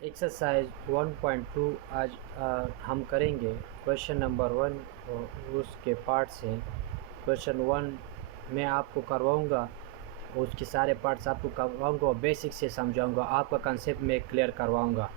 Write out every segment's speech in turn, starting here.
Exercise 1.2 आज हम करेंगे क्वेश्चन नंबर 1 और उसके पार्ट्स हैं। क्वेश्चन 1 मैं आपको करवाऊंगा, उसके सारे पार्ट्स आपको करवाऊंगा और बेसिक से समझाऊंगा, आपका कंसेप्ट में क्लियर करवाऊंगा।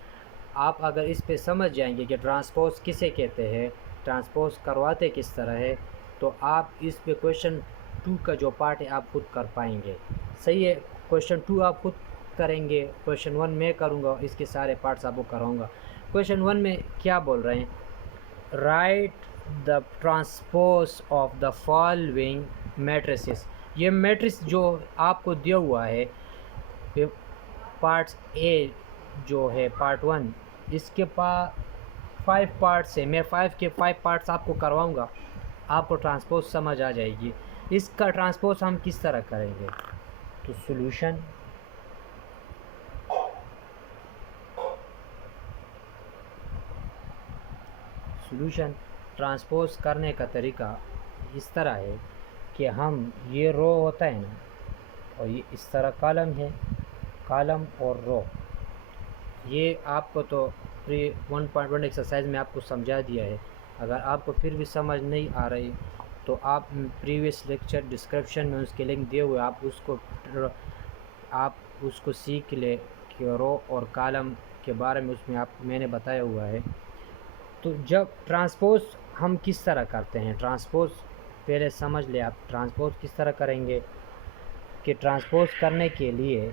आप अगर इस पे समझ जाएंगे कि ट्रांसपोज किसे कहते हैं, ट्रांसपोज करवाते किस तरह है, तो आप इस पे क्वेश्चन 2 का जो पार्ट है आप खुद कर पाएंगे। सही है, क्वेश्चन 2 आप खुद करेंगे, क्वेश्चन 1 मैं करूँगा, इसके सारे पार्ट्स आपको कराऊँगा। क्वेश्चन 1 में क्या बोल रहे हैं, right the transpose of the following matrices. ये मैट्रिक्स जो आपको दिया हुआ है पार्ट्स ए जो है पार्ट 1, इसके पास 5 पार्ट्स है। मैं 5 के 5 पार्ट्स आपको करवाऊँगा, आपको ट्रांसपोज समझ आ जाएगी। इसका ट्रांसपोज हम किस तरह करेंगे, तो सॉल्यूशन ट्रांसपोज करने का तरीका इस तरह है कि हम ये रो होता है ना, और ये इस तरह कॉलम है, कॉलम और रो, ये आपको तो प्री 1.1 एक्सरसाइज में आपको समझा दिया है। अगर आपको फिर भी समझ नहीं आ रही तो आप प्रीवियस लेक्चर डिस्क्रिप्शन में उसके लिंक दिए हुए, आप उसको सीख ले कि रो और कॉलम के बारे में उसमें मैंने बताया हुआ है। तो जब ट्रांसपोज हम किस तरह करते हैं, ट्रांसपोज पहले समझ ले आप ट्रांसपोज किस तरह करेंगे। कि ट्रांसपोज करने के लिए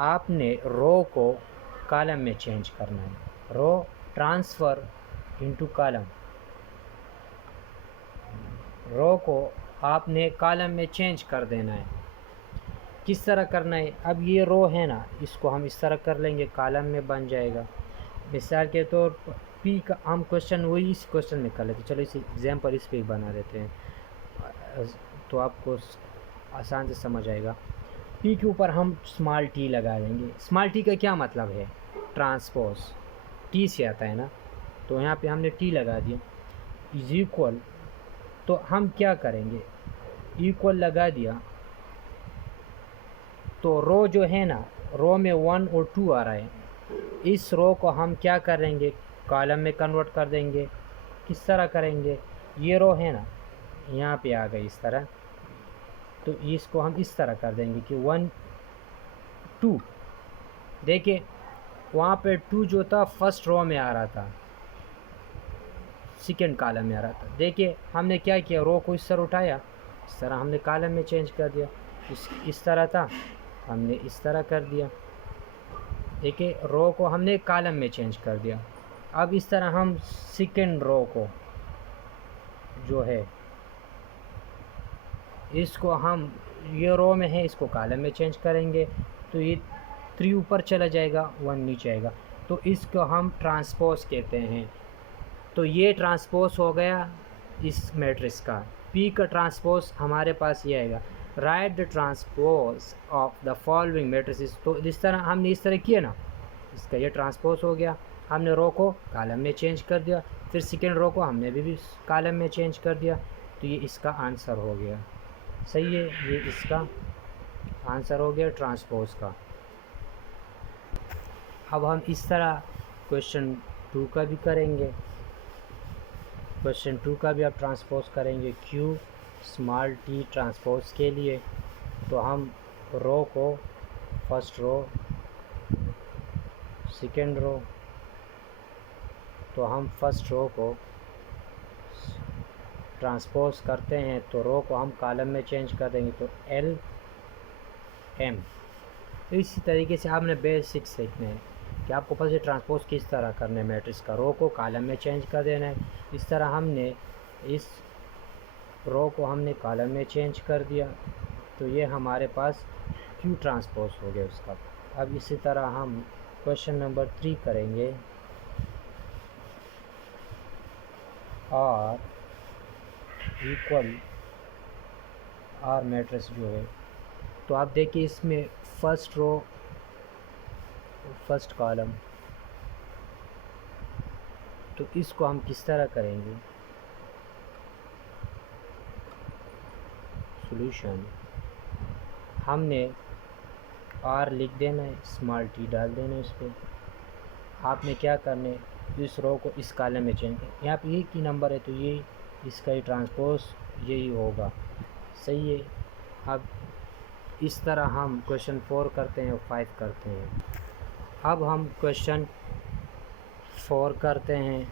आपने रो को कॉलम में चेंज करना है, रो ट्रांसफ़र इनटू कॉलम, रो को आपने कॉलम में चेंज कर देना है। किस तरह करना है, अब ये रो है ना, इसको हम इस तरह कर लेंगे, कॉलम में बन जाएगा। मिसाल के तौर पर पी का हम क्वेश्चन वही इस क्वेश्चन में कर लेते, चलो इस एग्जाम्पल इस पर बना देते हैं तो आपको आसान से समझ आएगा। पी के ऊपर हम स्मॉल टी लगा देंगे। स्मॉल टी का क्या मतलब है, ट्रांसपोज टी से आता है ना, तो यहाँ पे हमने टी लगा दिया, इज इक्वल, तो हम क्या करेंगे, इक्वल लगा दिया, तो रो जो है ना, रो में 1 और 2 आ रहा है, इस रो को हम क्या करेंगे, कॉलम में कन्वर्ट कर देंगे। किस तरह करेंगे, ये रो है ना, यहाँ पे आ गई इस तरह, तो इसको हम इस तरह कर देंगे कि 1 2, देखिए वहाँ पे 2 जो था फर्स्ट रो में आ रहा था, सेकेंड कॉलम में आ रहा था। देखिए हमने क्या किया, रो को इस तरह उठाया, इस तरह हमने कॉलम में चेंज कर दिया, इस तरह था, हमने इस तरह कर दिया। देखिए रो को हमने कॉलम में चेंज कर दिया। अब इस तरह हम सेकेंड रो को जो है, इसको हम ये रो में है, इसको कॉलम में चेंज करेंगे, तो ये 3 ऊपर चला जाएगा, 1 नीचे आएगा, तो इसको हम ट्रांसपोज कहते हैं। तो ये ट्रांसपोज हो गया इस मैट्रिक्स का। पी का ट्रांसपोज हमारे पास ये आएगा, right the transpose of the following matrices. तो इस तरह हमने इस तरह किया ना, इसका ये ट्रांसपोज हो गया। हमने रो को कॉलम में चेंज कर दिया, फिर सेकेंड रो को हमने भी कॉलम में चेंज कर दिया, तो ये इसका आंसर हो गया। सही है, ये इसका आंसर हो गया ट्रांसपोज का। अब हम इस तरह क्वेश्चन 2 का भी करेंगे। क्वेश्चन 2 का भी आप ट्रांसपोज करेंगे, क्यू स्मॉल टी ट्रांसपोज के लिए, तो हम रो को फर्स्ट रो, सेकेंड रो, तो हम फर्स्ट रो को ट्रांसपोज करते हैं, तो रो को हम कॉलम में चेंज कर देंगे, तो एल एम। तो इसी तरीके से आपने बेसिक सीखने हैं कि आपको पता है ट्रांसपोज किस तरह करना है, मैट्रिक्स का रो को कॉलम में चेंज कर देना है। इस तरह हमने इस रो को हमने कॉलम में चेंज कर दिया, तो ये हमारे पास क्यू ट्रांसपोज हो गया उसका। अब इसी तरह हम क्वेश्चन नंबर 3 करेंगे, आर इक्वल आर मैट्रिक्स जो है, तो आप देखिए इसमें फर्स्ट रो फर्स्ट कॉलम, तो इसको हम किस तरह करेंगे, सॉल्यूशन हमने आर लिख देना है, स्मॉल टी डाल देना है इस पर। आपने क्या करना है, इस रो को इस कॉलम में चेंज कर, यहाँ पे एक ही नंबर है तो ये इसका ही ट्रांसपोज यही होगा, सही है। अब इस तरह हम क्वेश्चन 4 करते हैं और 5 करते हैं। अब हम क्वेश्चन 4 करते हैं,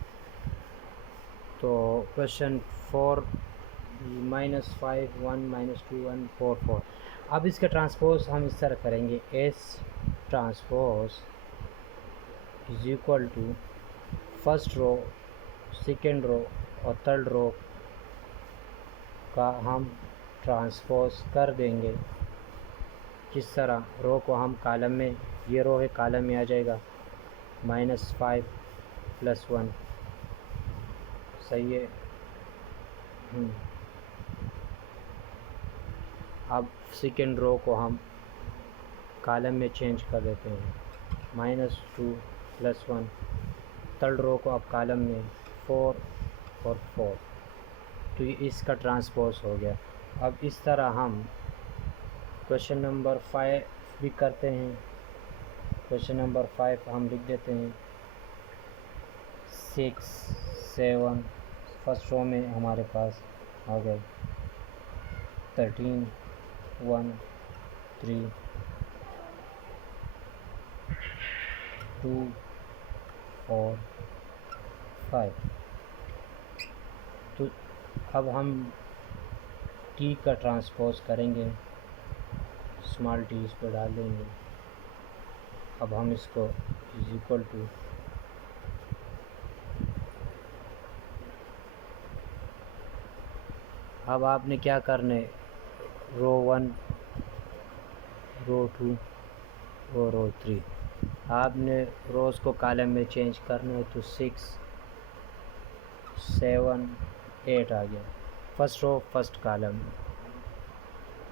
तो क्वेश्चन 4 -5 1 -2 1 4 4। अब इसका ट्रांसपोज हम इस तरह करेंगे, S transpose is equal to first row, second row और थर्ड रो का हम ट्रांसपोज कर देंगे। किस तरह, रो को हम कॉलम में, ये रो है कॉलम में आ जाएगा, -5 + 1, सही है। अब सेकेंड रो को हम कॉलम में चेंज कर देते हैं, -2 + 1। थर्ड रो को अब कॉलम में 4 और 4, तो ये इसका ट्रांसपोज हो गया। अब इस तरह हम क्वेश्चन नंबर 5 भी करते हैं। क्वेश्चन नंबर 5 हम लिख देते हैं 6 7, फर्स्ट रो में हमारे पास आ गए 13 1 3 2 4 5। तो अब हम टी का ट्रांसपोज करेंगे, स्मॉल टी इस पर डाल देंगे। अब हम इसको इज इक्वल टू अब आपने क्या करना है, रो 1 रो 2 और रो 3 आपने रोज़ को कॉलम में चेंज करना है, तो 6 7 8 आ गया। First row first column,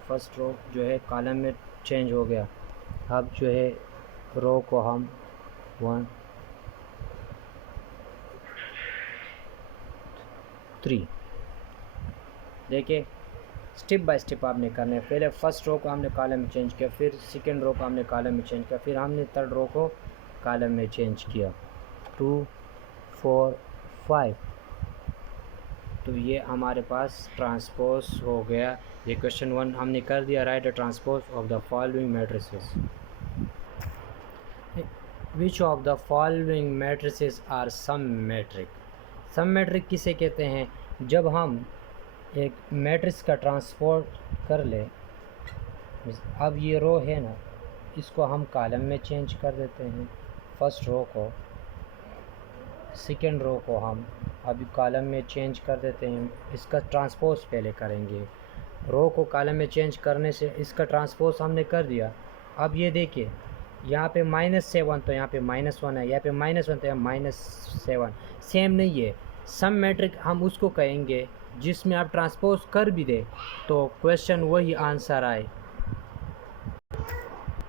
first row जो है कॉलम में चेंज हो गया। अब जो है रो को हम 1 3, देखिए स्टेप बाय स्टेप आपने करना है। पहले फर्स्ट रो को हमने कॉलम में चेंज किया, फिर सेकेंड रो को हमने कॉलम में चेंज किया, फिर हमने थर्ड रो को कॉलम में चेंज किया, 2 4 5। तो ये हमारे पास ट्रांसपोज हो गया। ये क्वेश्चन 1 हमने कर दिया, write transpose of the following matrices. Which of the following matrices are symmetric. Symmetric किसे कहते हैं, जब हम एक मैट्रिक्स का ट्रांसपोज कर ले। अब ये रो है ना, इसको हम कॉलम में चेंज कर देते हैं, फर्स्ट रो को, सेकेंड रो को हम अभी कॉलम में चेंज कर देते हैं। इसका ट्रांसपोज पहले करेंगे, रो को कॉलम में चेंज करने से इसका ट्रांसपोज हमने कर दिया। अब ये देखिए यहाँ पे -7 तो यहाँ पे -1 है, यहाँ पे -1 तो यहाँ -7, सेम नहीं है। सम मैट्रिक हम उसको कहेंगे जिसमें आप ट्रांसपोज कर भी दे तो क्वेश्चन वही आंसर आए।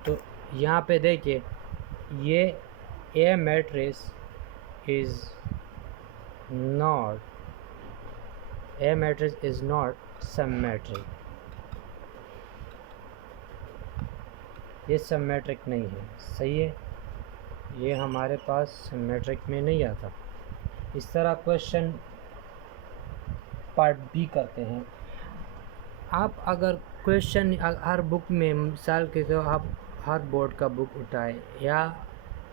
तो यहाँ पे देखिए ये A matrix is not, A matrix is not symmetric, ये समेट्रिक नहीं है, सही है, ये हमारे पास समेट्रिक में नहीं आता। इस तरह क्वेश्चन पार्ट बी करते हैं। आप अगर क्वेश्चन हर बुक में, मिसाल के तो आप हर बोर्ड का बुक उठाएं या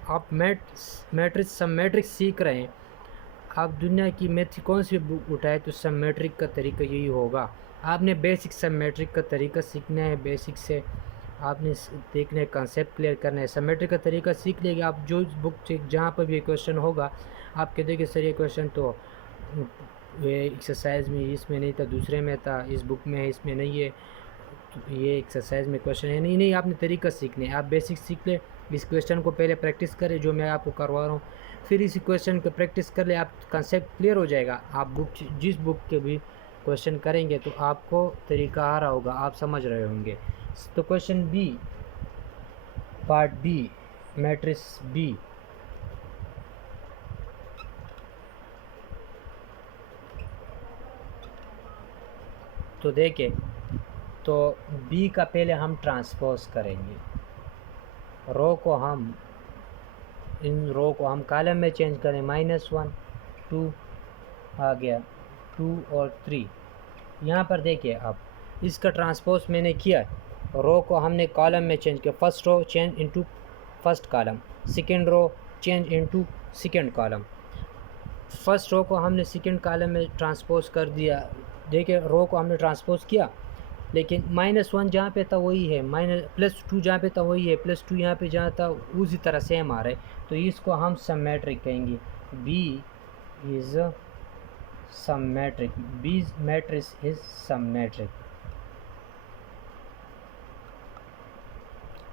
आप मैट्रिक्स समेट्रिक सीख रहे हैं, आप दुनिया की मैथ कौन सी बुक उठाए तो समेट्रिक का तरीका यही होगा। आपने बेसिक समेट्रिक का तरीका सीखना है, बेसिक से आपने देखना है, कंसेप्ट क्लियर करना है। समेट्रिक का तरीका सीख लेंगे आप, जो बुक से जहाँ पर भी क्वेश्चन होगा आप कह देंगे सर ये क्वेश्चन तो ये एक्सरसाइज में इसमें नहीं था, दूसरे में था, इस बुक में है, इसमें नहीं है, तो ये एक्सरसाइज में क्वेश्चन है। नहीं, आपने तरीका सीखने, आप बेसिक सीख ले, इस क्वेश्चन को पहले प्रैक्टिस करें जो मैं आपको करवा रहा हूँ, फिर इस क्वेश्चन को प्रैक्टिस कर ले, आप कंसेप्ट क्लियर हो जाएगा। आप बुक जिस बुक के भी क्वेश्चन करेंगे तो आपको तरीका आ रहा होगा, आप समझ रहे होंगे। तो question B, part B, matrix B. तो देखिए, तो बी का पहले हम ट्रांसपोज करेंगे, रो को हम इन रो को हम कॉलम में चेंज करें, -1 2 आ गया, 2 और 3। यहाँ पर देखिए अब इसका ट्रांसपोज मैंने किया, रो को हमने कॉलम में चेंज किया, first row change into first column, second row change into second column, first row को हमने सेकेंड कॉलम में ट्रांसपोज कर दिया। देखिए रो को हमने ट्रांसपोज किया, लेकिन -1 जहाँ पे था वही है, +2 जहाँ पे था वही है, +2 यहाँ पे जहाँ था उसी तरह सेम आ रहा है, तो इसको हम सिमेट्रिक कहेंगे। B is symmetric, B matrix is symmetric.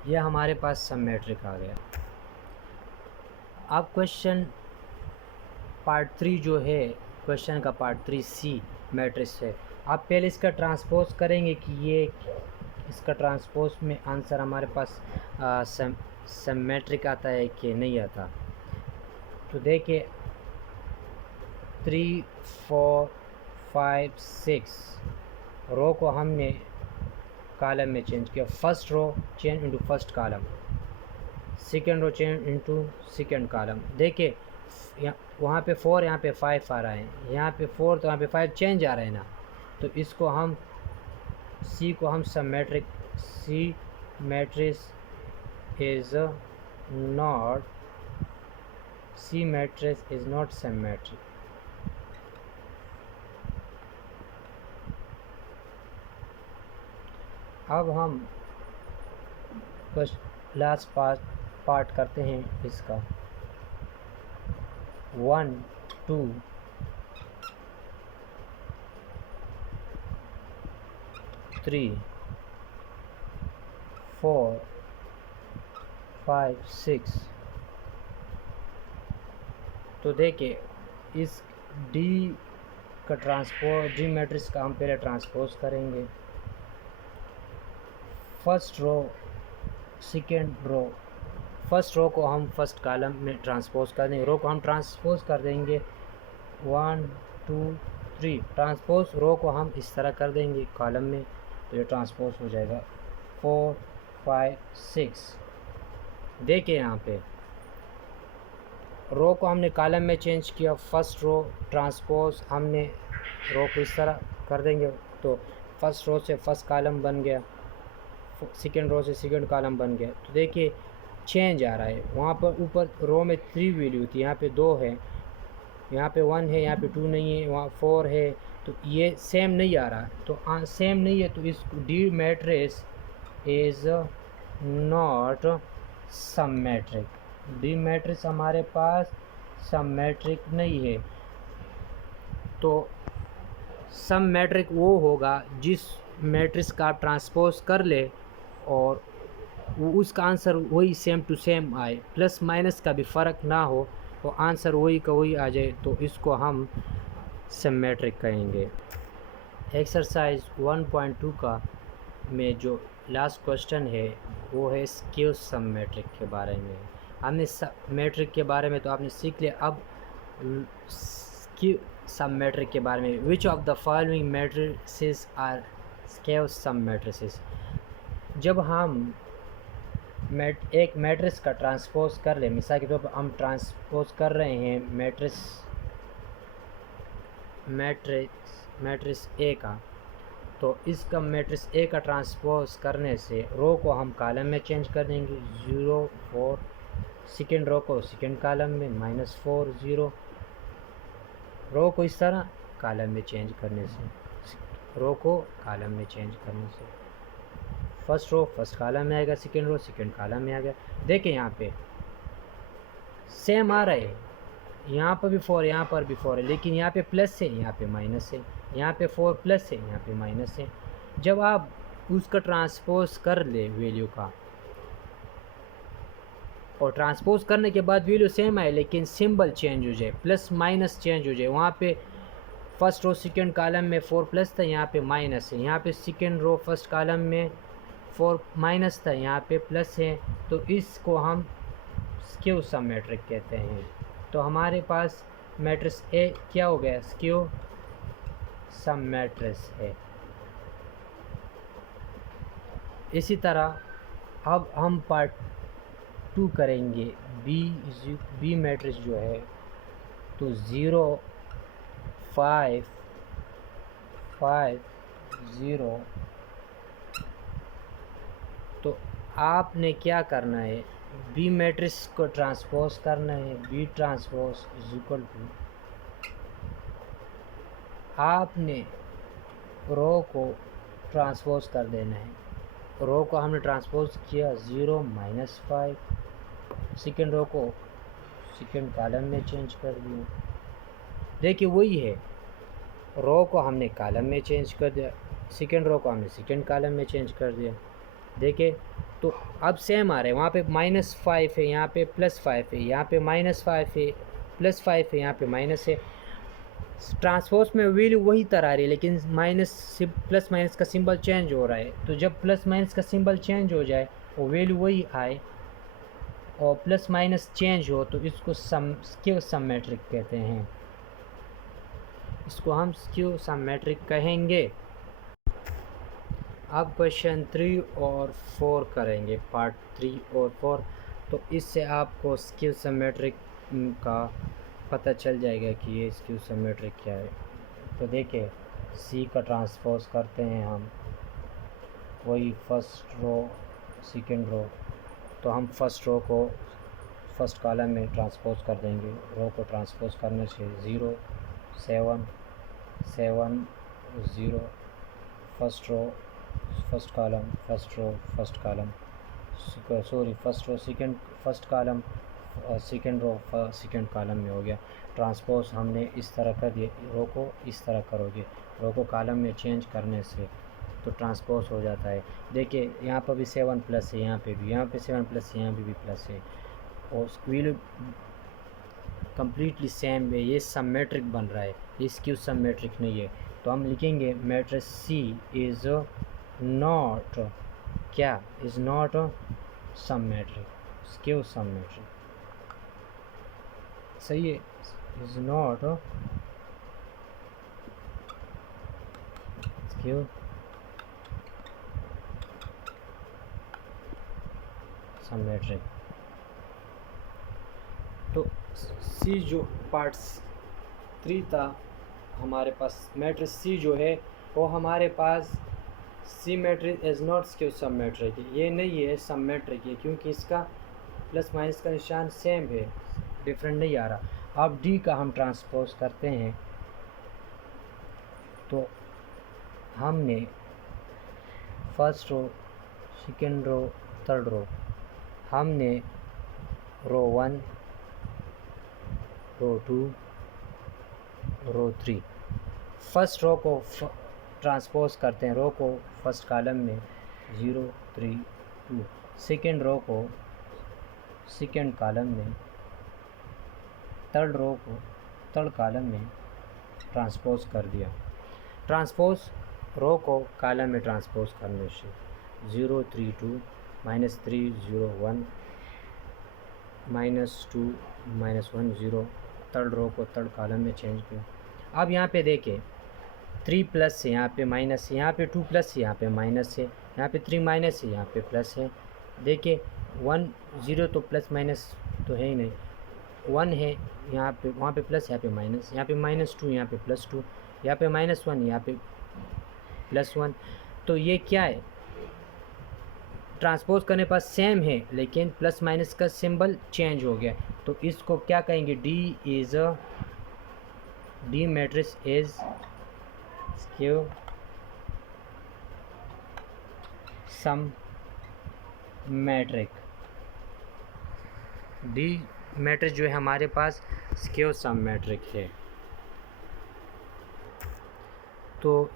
यह हमारे पास सिमेट्रिक आ गया। अब क्वेश्चन पार्ट 3 जो है, क्वेश्चन का पार्ट 3 सी मैट्रिक्स है। आप पहले इसका ट्रांसपोज करेंगे कि ये इसका ट्रांसपोज में आंसर हमारे पास सिमेट्रिक आता है कि नहीं आता। तो देखिए 3 4 5 6 रो को हमने कॉलम में चेंज किया, first row change into first column, second row change into second column. देखिए वहाँ पे 4 यहाँ पे 5 आ रहा है, यहाँ पे 4 तो यहाँ पे 5 चेंज आ रहा है ना, तो इसको हम सी को हम symmetric, C matrix is not, C matrix is not symmetric. अब हम लास्ट पार्ट करते हैं इसका, 1 2 3 4 5 6। तो देखिए इस डी का ट्रांसपोज, डी मैट्रिक्स का हम पहले ट्रांसपोज करेंगे, first row second row, first row को हम फर्स्ट कॉलम में ट्रांसपोज कर देंगे, रो को हम ट्रांसपोज कर देंगे 1 2 3, ट्रांसपोज रो को हम इस तरह कर देंगे कॉलम में, तो ये ट्रांसपोज हो जाएगा 4 5 6। देखिए यहाँ पे रो को हमने कॉलम में चेंज किया, फर्स्ट रो ट्रांसपोज हमने रो को इस तरह कर देंगे, तो फर्स्ट रो से फर्स्ट कॉलम बन गया, सेकेंड रो से सेकेंड कॉलम बन गया। तो देखिए चेंज आ रहा है, वहाँ पर ऊपर रो में 3 वैल्यू थी, यहाँ पे 2 है, यहाँ पे 1 है, यहाँ पे 2 नहीं है, वहाँ 4 है, तो ये सेम नहीं आ रहा, तो सेम नहीं है, तो इस D matrix is not symmetric, D matrix हमारे पास सिमेट्रिक नहीं है। तो सिमेट्रिक वो होगा जिस मैट्रिक्स का आप ट्रांसपोज कर ले और उसका आंसर वही सेम टू सेम आए, प्लस माइनस का भी फ़र्क ना हो, तो आंसर वही का वही आ जाए, तो इसको हम सिमेट्रिक कहेंगे। एक्सरसाइज 1.2 का में जो लास्ट क्वेश्चन है वो है स्क्यू सिमेट्रिक के बारे में। हमने सिमेट्रिक के बारे में तो आपने सीख लिया, अब स्क्यू सिमेट्रिक के बारे में। Which of the following matrices are skew symmetrices. जब हम एक मैट्रिक्स का ट्रांसपोज कर ले, मिसाल के तौर पर हम ट्रांसपोज कर रहे हैं मैट्रिक्स ए का, तो इसका मैट्रिक्स ए का ट्रांसपोज करने से रो को हम कॉलम में चेंज कर देंगे, 0 4, सेकेंड रो को सेकेंड कॉलम में -4 0, रो को इस तरह कॉलम में चेंज करने से, रो को कॉलम में चेंज करने से फर्स्ट रो फर्स्ट कॉलम में आएगा, सेकेंड रो सेकेंड कॉलम में आ गया। देखिए यहाँ पे सेम आ रहा है, यहाँ पर भी 4 यहाँ पर भी 4 है, लेकिन यहाँ पे प्लस है यहाँ पे माइनस है, यहाँ पे 4 प्लस है यहाँ पे माइनस है। जब आप उसका ट्रांसपोज कर ले वैल्यू का, और ट्रांसपोज करने के बाद वैल्यू सेम आए लेकिन सिंबल चेंज हो जाए, प्लस माइनस चेंज हो जाए, वहाँ पे फर्स्ट रो सेकेंड कॉलम में 4 प्लस था, यहाँ पे माइनस है, यहाँ पे सेकेंड रो फर्स्ट कॉलम में 4 माइनस था, यहाँ पे प्लस है, तो इसको हम स्क्यू सिमेट्रिक कहते हैं। तो हमारे पास मैट्रिक्स ए क्या हो गया, स्क्यू सिमेट्रिक्स है। इसी तरह अब हम पार्ट 2 करेंगे बी मैट्रिक्स जो है तो 0 5 5 0। तो आपने क्या करना है, बी मैट्रिक्स को ट्रांसपोज करना है, B transpose is equal to आपने रो को ट्रांसपोज कर देना है। रो को हमने ट्रांसपोज किया 0 -5, सेकेंड रो को सेकेंड कॉलम में चेंज कर दिया। देखिए वही है, रो को हमने कॉलम में चेंज कर दिया, सेकेंड रो को हमने सेकेंड कॉलम में चेंज कर दिया। देखिए तो अब सेम आ रहे हैं, वहाँ पे -5 है, यहाँ पे +5 है, यहाँ पे -5 है, +5 है, यहाँ पे माइनस है। ट्रांसपोज में वैल्यू वही तरह आ रही है, लेकिन प्लस माइनस का सिंबल चेंज हो रहा है। तो जब प्लस माइनस का सिंबल चेंज हो जाए और वैल्यू वही आए और प्लस माइनस चेंज हो तो इसको स्क्यू सिमेट्रिक कहते हैं, इसको हम स्क्यू सिमेट्रिक कहेंगे। अब क्वेश्चन 3 और 4 करेंगे, पार्ट 3 और 4। तो इससे आपको स्क्यू सिमेट्रिक का पता चल जाएगा कि ये स्क्यू सिमेट्रिक क्या है। तो देखिए सी का ट्रांसपोज करते हैं हम, वही फर्स्ट रो सेकेंड रो। तो हम फर्स्ट रो को फर्स्ट कॉलम में ट्रांसपोज कर देंगे। रो को ट्रांसपोज करने से 0 7 7 0, first row first column, first row first column, sorry first row second first column, second row second column में हो गया। ट्रांसपोज हमने इस तरह कर दिया, रो को इस तरह करोगे, रो को कॉलम में चेंज करने से तो ट्रांसपोज हो जाता है। देखिए यहाँ पर भी 7 प्लस है, यहाँ पे भी, यहाँ पे 7 प्लस है, यहाँ पे भी प्लस है, और वैल्यू कम्प्लीटली सेम है। ये सिमेट्रिक बन रहा है, ये स्क्यू सिमेट्रिक नहीं है। तो हम लिखेंगे मैट्रिक्स सी इज़ नॉट क्या, is not symmetric, skew symmetric, सही है, इज़ नॉट स्क्यू सिमेट्रिक। तो सी जो पार्ट 3 था हमारे पास, मैट्रिक्स सी जो है वो हमारे पास C matrix is not skew symmetric, ये नहीं है सिमेट्रिक है, क्योंकि इसका प्लस माइनस का निशान सेम है, डिफरेंट नहीं आ रहा। अब डी का हम ट्रांसपोज करते हैं। तो हमने first row second row third row, हमने रो 1 रो 2 रो 3, फर्स्ट रो को ट्रांसपोज करते हैं, रो को फर्स्ट कॉलम में 0 3 2, सेकेंड रो को सेकेंड कॉलम में, थर्ड रो को थर्ड कॉलम में ट्रांसपोज कर दिया। ट्रांसपोज रो को कॉलम में ट्रांसपोज करने से 0 3 2 -3 0 1 -2 -1 0, थर्ड रो को थर्ड कॉलम में चेंज किया। अब यहाँ पे देखें 3 प्लस है, यहाँ पे माइनस है, यहाँ पे 2 प्लस है, यहाँ पे माइनस है, यहाँ पे 3 माइनस है, यहाँ पे प्लस है। देखिए 1 0 तो प्लस माइनस तो है ही नहीं, 1 है यहाँ पे, वहाँ पे प्लस, यहाँ पे माइनस, यहाँ पे -2, यहाँ पे +2, यहाँ पे -1, यहाँ पे +1। तो ये क्या है, ट्रांसपोज करने पर सेम है, लेकिन प्लस माइनस का सिंबल चेंज हो गया। तो इसको क्या कहेंगे, D matrix is skew symmetric. D matrix जो है हमारे पास स्क्यू सिमेट्रिक है। तो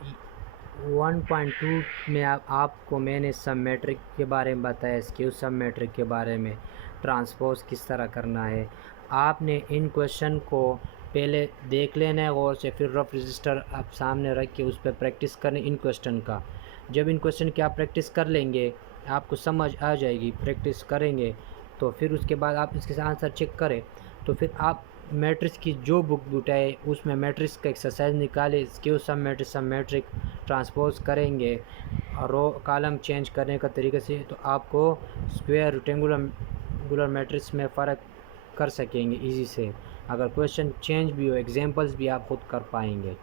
1.2 में आपको मैंने सिमेट्रिक के बारे में बताया, स्क्यू सिमेट्रिक के बारे में, ट्रांसपोज किस तरह करना है। आपने इन क्वेश्चन को पहले देख लेना है गौर से, फिर रफ रजिस्टर आप सामने रख के उस पर प्रैक्टिस करनी इन क्वेश्चन का। जब इन क्वेश्चन की आप प्रैक्टिस कर लेंगे, आपको समझ आ जाएगी, प्रैक्टिस करेंगे तो फिर उसके बाद आप इसके आंसर चेक करें, तो फिर आप मैट्रिक्स की जो बुक उठाए उसमें मैट्रिक्स का एक्सरसाइज निकाले, स्क्यू सिमेट्रिक ट्रांसपोज करेंगे और रो कॉलम चेंज करने का तरीके से, तो आपको स्क्वायर रेक्टेंगुलर रेगुलर मैट्रिक्स में फ़र्क कर सकेंगे इजी से। अगर क्वेश्चन चेंज भी हो, एग्जांपल्स भी आप खुद कर पाएंगे।